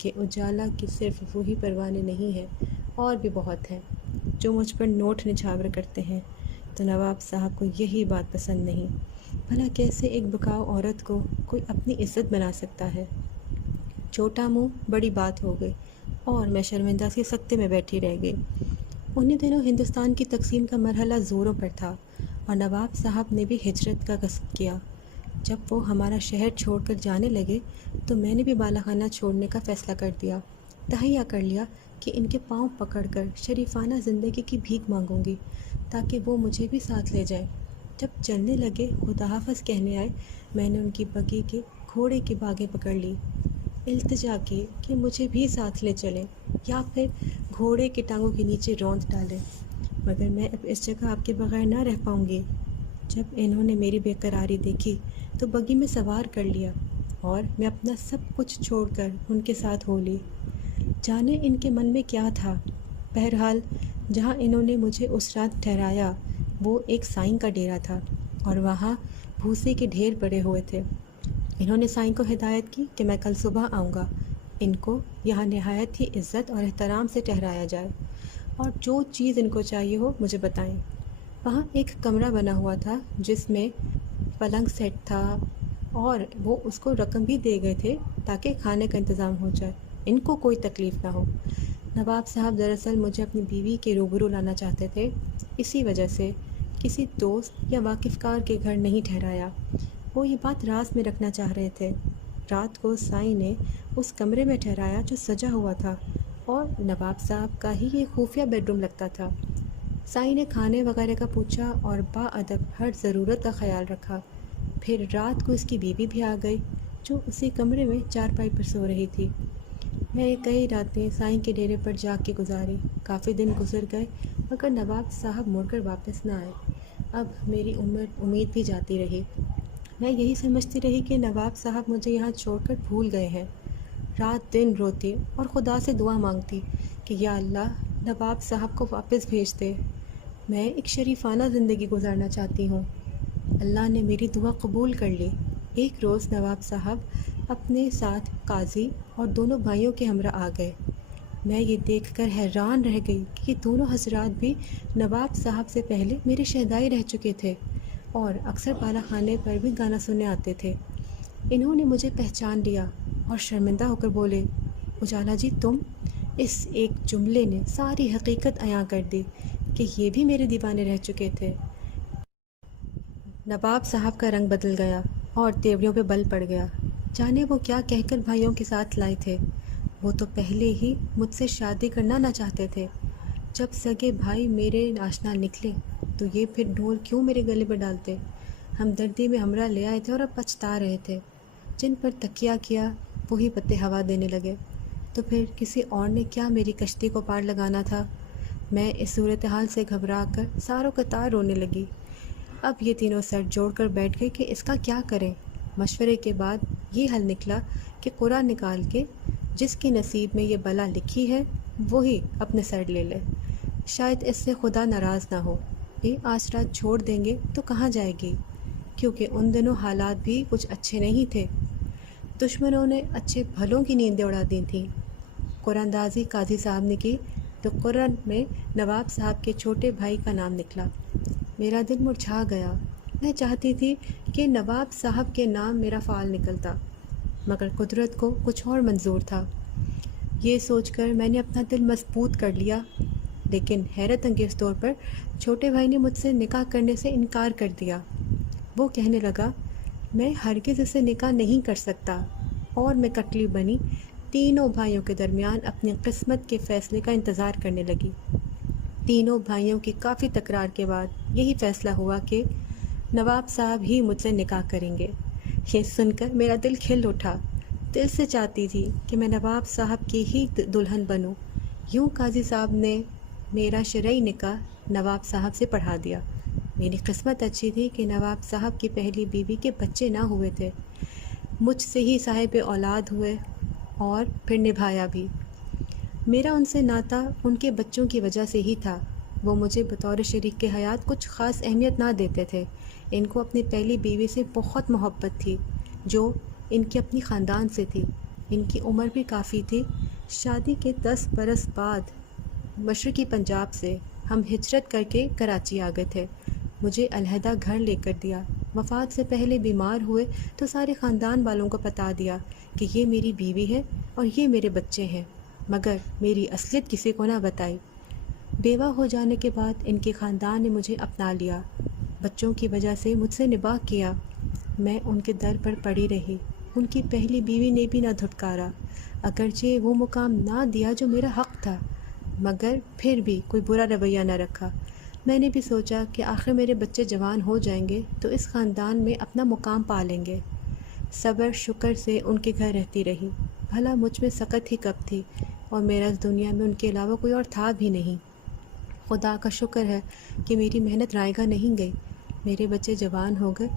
کہ اجالا کی صرف وہی پروانے نہیں ہیں، اور بھی بہت ہیں جو مجھ پر نوٹ نچھاور کرتے ہیں۔ تو نواب صاحب کو یہی بات پسند نہیں۔ بھلا کیسے ایک بکاؤ عورت کو کوئی اپنی عزت بنا سکتا ہے؟ چھوٹا منہ بڑی بات ہو گئی اور میں شرمندہ سی سکتے میں بیٹھی رہ گئی۔ انہی دنوں ہندوستان کی تقسیم کا مرحلہ زوروں پر تھا اور نواب صاحب نے بھی ہجرت کا قصد کیا۔ جب وہ ہمارا شہر چھوڑ کر جانے لگے تو میں نے بھی بالا خانہ چھوڑنے کا فیصلہ کر دیا۔ تہیہ کر لیا کہ ان کے پاؤں پکڑ کر شریفانہ زندگی کی بھیک مانگوں گی تاکہ وہ مجھے بھی ساتھ لے جائیں۔ جب چلنے لگے، خدا حافظ کہنے آئے، میں نے ان کی بگی کے گھوڑے کی باگیں پکڑ لی، التجا کی کہ مجھے بھی ساتھ لے چلیں یا پھر گھوڑے کی ٹانگوں کے نیچے روند ڈالیں، مگر میں اب اس جگہ آپ کے بغیر نہ رہ پاؤں گی۔ جب انہوں نے میری بے قراری دیکھی تو بگی میں سوار کر لیا اور میں اپنا سب کچھ چھوڑ کر ان کے ساتھ ہو لی۔ جانے ان کے من میں کیا تھا۔ بہرحال جہاں انہوں نے مجھے اس رات ٹھہرایا وہ ایک سائیں کا ڈیرا تھا اور وہاں بھوسے کے ڈھیر پڑے ہوئے تھے۔ انہوں نے سائیں کو ہدایت کی کہ میں کل صبح آؤں گا، ان کو یہاں نہایت ہی عزت اور احترام سے ٹھہرایا جائے اور جو چیز ان کو چاہیے ہو مجھے بتائیں۔ وہاں ایک کمرہ بنا ہوا تھا جس میں پلنگ سیٹ تھا اور وہ اس کو رقم بھی دے گئے تھے تاکہ کھانے کا انتظام ہو جائے، ان کو کوئی تکلیف نہ ہو۔ نواب صاحب دراصل مجھے اپنی بیوی کے روبرو لانا چاہتے تھے، اسی وجہ سے کسی دوست یا واقف کار کے گھر نہیں ٹھہرایا۔ وہ یہ بات راز میں رکھنا چاہ رہے تھے۔ رات کو سائیں نے اس کمرے میں ٹھہرایا جو سجا ہوا تھا اور نواب صاحب کا ہی یہ خفیہ بیڈ روم لگتا تھا۔ سائیں نے کھانے وغیرہ کا پوچھا اور با ادب ہر ضرورت کا خیال رکھا۔ پھر رات کو اس کی بیوی بھی آ گئی جو اسی کمرے میں چارپائی پر سو رہی تھی۔ میں کئی راتیں سائیں کے ڈیرے پر جاگ کے گزاری۔ کافی دن گزر گئے مگر نواب صاحب مڑ کر واپس نہ آئے۔ اب میری امید بھی جاتی رہی۔ میں یہی سمجھتی رہی کہ نواب صاحب مجھے یہاں چھوڑ کر بھول گئے ہیں۔ رات دن روتی اور خدا سے دعا مانگتی کہ یا اللہ نواب صاحب کو واپس بھیج دے، میں ایک شریفانہ زندگی گزارنا چاہتی ہوں۔ اللہ نے میری دعا قبول کر لی۔ ایک روز نواب صاحب اپنے ساتھ قاضی اور دونوں بھائیوں کے ہمراہ آ گئے۔ میں یہ دیکھ کر حیران رہ گئی کہ یہ دونوں حضرات بھی نواب صاحب سے پہلے میرے شہدائی رہ چکے تھے اور اکثر بالا خانے پر بھی گانا سننے آتے تھے۔ انہوں نے مجھے پہچان لیا اور شرمندہ ہو کر بولے، اجالا جی تم؟ اس ایک جملے نے ساری حقیقت عیاں کر دی کہ یہ بھی میرے دیوانے رہ چکے تھے۔ نواب صاحب کا رنگ بدل گیا اور تیوریوں پہ بل پڑ گیا۔ جانے وہ کیا کہہ کر بھائیوں کے ساتھ لائے تھے۔ وہ تو پہلے ہی مجھ سے شادی کرنا نہ چاہتے تھے۔ جب سگے بھائی میرے آشنا نکلے تو یہ پھر ڈھول کیوں میرے گلے پہ ڈالتے۔ ہمدردی میں ہمراہ لے آئے تھے اور اب پچھتا رہے تھے۔ جن پر تکیہ کیا وہی پتے ہوا دینے لگے، تو پھر کسی اور نے کیا میری کشتی کو پار لگانا تھا۔ میں اس صورتحال سے گھبرا کر ساروں قطار رونے لگی۔ اب یہ تینوں سر جوڑ کر بیٹھ گئے کہ اس کا کیا کریں۔ مشورے کے بعد یہ حل نکلا کہ قرعہ نکال کے جس کے نصیب میں یہ بلا لکھی ہے وہی اپنے سر لے لے، شاید اس سے خدا ناراض نہ ہو۔ یہ آسرا چھوڑ دیں گے تو کہاں جائے گی، کیونکہ ان دنوں حالات بھی کچھ اچھے نہیں تھے۔ دشمنوں نے اچھے بھلوں کی نیندیں اڑا دی تھیں۔ قرعہ اندازی قاضی صاحب نے کی تو قرعہ میں نواب صاحب کے چھوٹے بھائی کا نام نکلا۔ میرا دل مرجھا گیا۔ میں چاہتی تھی کہ نواب صاحب کے نام میرا فعال نکلتا، مگر قدرت کو کچھ اور منظور تھا۔ یہ سوچ کر میں نے اپنا دل مضبوط کر لیا، لیکن حیرت انگیز طور پر چھوٹے بھائی نے مجھ سے نکاح کرنے سے انکار کر دیا۔ وہ کہنے لگا میں ہرگز اسے نکاح نہیں کر سکتا، اور میں کٹلی بنی تینوں بھائیوں کے درمیان اپنی قسمت کے فیصلے کا انتظار کرنے لگی۔ تینوں بھائیوں کی کافی تکرار کے بعد یہی فیصلہ ہوا کہ نواب صاحب ہی مجھ سے نکاح کریں گے۔ یہ سن کر میرا دل کھل اٹھا۔ دل سے چاہتی تھی کہ میں نواب صاحب کی ہی دلہن بنوں۔ یوں قاضی صاحب نے میرا شرعی نکاح نواب صاحب سے پڑھا دیا۔ میری قسمت اچھی تھی کہ نواب صاحب کی پہلی بیوی کے بچے نہ ہوئے تھے، مجھ سے ہی صاحب اولاد ہوئے اور پھر نبھایا بھی۔ میرا ان سے ناتا ان کے بچوں کی وجہ سے ہی تھا۔ وہ مجھے بطور شریک کے حیات کچھ خاص اہمیت نہ دیتے تھے۔ ان کو اپنی پہلی بیوی سے بہت محبت تھی جو ان کی اپنی خاندان سے تھی۔ ان کی عمر بھی کافی تھی۔ شادی کے 10 برس بعد مشرقی پنجاب سے ہم ہجرت کر کے کراچی آ گئے تھے۔ مجھے علیحدہ گھر لے کر دیا۔ وفات سے پہلے بیمار ہوئے تو سارے خاندان والوں کو بتا دیا کہ یہ میری بیوی ہے اور یہ میرے بچے ہیں، مگر میری اصلیت کسی کو نہ بتائی۔ بیوہ ہو جانے کے بعد ان کے خاندان نے مجھے اپنا لیا۔ بچوں کی وجہ سے مجھ سے نباہ کیا۔ میں ان کے در پر پڑی رہی۔ ان کی پہلی بیوی نے بھی نہ دھٹکارا، اگرچہ وہ مقام نہ دیا جو میرا حق تھا، مگر پھر بھی کوئی برا رویہ نہ رکھا۔ میں نے بھی سوچا کہ آخر میرے بچے جوان ہو جائیں گے تو اس خاندان میں اپنا مقام پا لیں گے۔ صبر شکر سے ان کے گھر رہتی رہی۔ بھلا مجھ میں سکت ہی کب تھی، اور میرا اس دنیا میں ان کے علاوہ کوئی اور تھا بھی نہیں۔ خدا کا شکر ہے کہ میری محنت رائے گاہ نہیں گئی۔ میرے بچے جوان ہو گئے،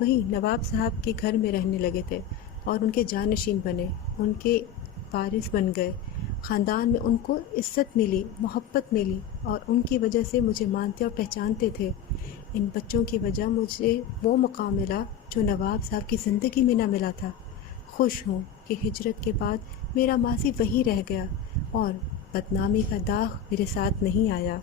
وہی نواب صاحب کے گھر میں رہنے لگے تھے اور ان کے جانشین بنے، ان کے وارث بن گئے۔ خاندان میں ان کو عزت ملی، محبت ملی، اور ان کی وجہ سے مجھے مانتے اور پہچانتے تھے۔ ان بچوں کی وجہ مجھے وہ مقام ملا جو نواب صاحب کی زندگی میں نہ ملا تھا۔ خوش ہوں کہ ہجرت کے بعد میرا ماضی وہی رہ گیا اور بدنامی کا داغ میرے ساتھ نہیں آیا۔